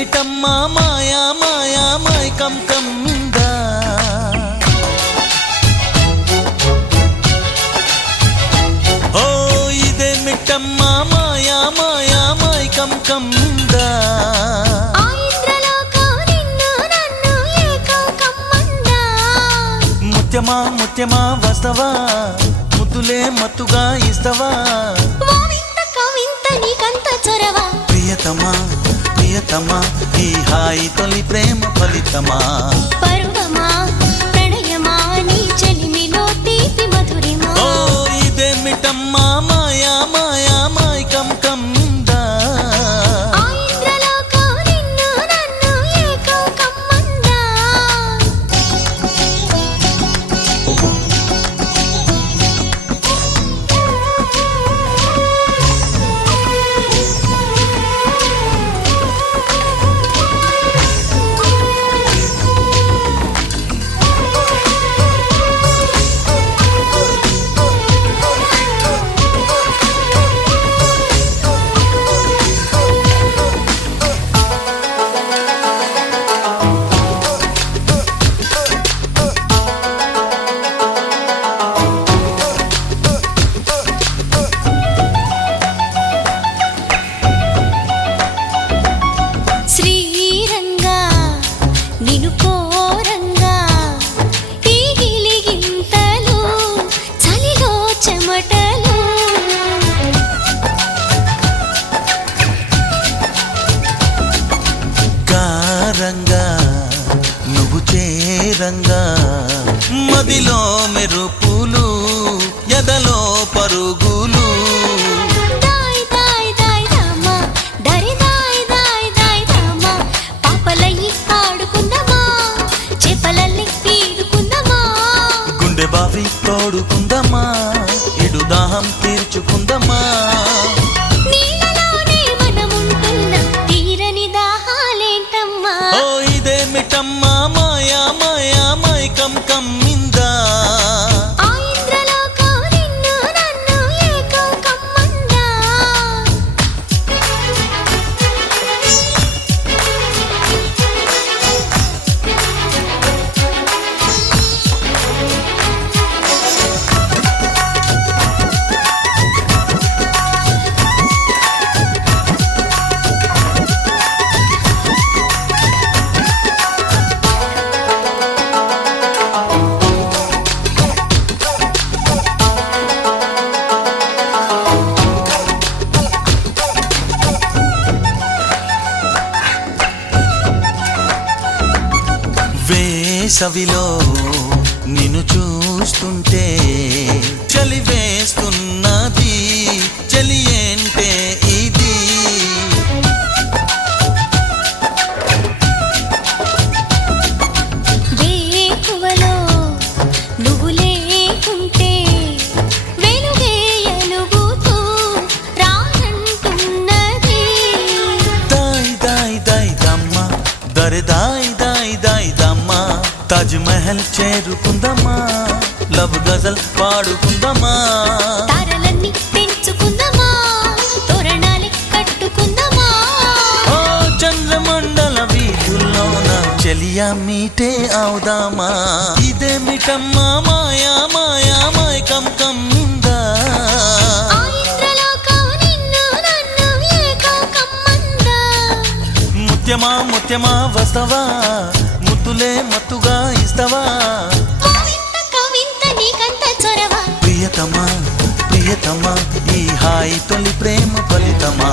ఇదేమిటమ్మా మాయా మాయా మైకం కమ్మిందా ఓ ఇదేమిటమ్మా మాయా మాయా మైకం కమ్మిందా ముత్యమా ముత్యమా వస్తవా ముద్దులే మత్తుగా ఇస్తవా ప్రియతమా ప్రియతమా ఈ హాయి తొలి ప్రేమ ఫలితమా పరువమా ప్రణయమా నీ చెలిమిలో తీపి మధురిమా ఓ ఇదేమిటమ్మా మాయా మాయా మైకం కమ్మిందా నువ్వు చేరంగా మదిలో మెరుపులు ఎదలో పరుగులు గుండె బావి తోడుకుందమ్మా ఇడు దాహం తీర్చుకుందమ్మా ఇదేమిటమ్మా మాయా మాయా మైకం కమ్మిందా వేసవిలో నిన్ను చూస్తుంటే చలి వేస్తున్నది చలి ఏంటే ఇది వేకువలో నువ్వు లేకుంటే వెలుగే ఎలుగుతూ రానంటున్నది దాయ్ దాయ్ దాయ్ దమ్మ దరి దాయ్ దాయ్ దాయ్ దమ్మ తాజ్ మహల్ చేరుకుందమ్మా లవ్ గజల్ పాడుకుందమ్మా తారలన్నీ పెంచుకుందమా తోరణాలే కట్టుకుందమా ఓ చంద్రమండల వీధుల్లోన చెలియా మీటే అవుదామా ఇదేమిటమ్మా మాయా మాయా మైకం కమ్మిందా ముత్యమా ముత్యమా వస్తవా ముద్దులే మత్తుగా ఇస్తవా ప్రియతమా ప్రియతమా ఈ హాయి తొలి ప్రేమ ఫలితమా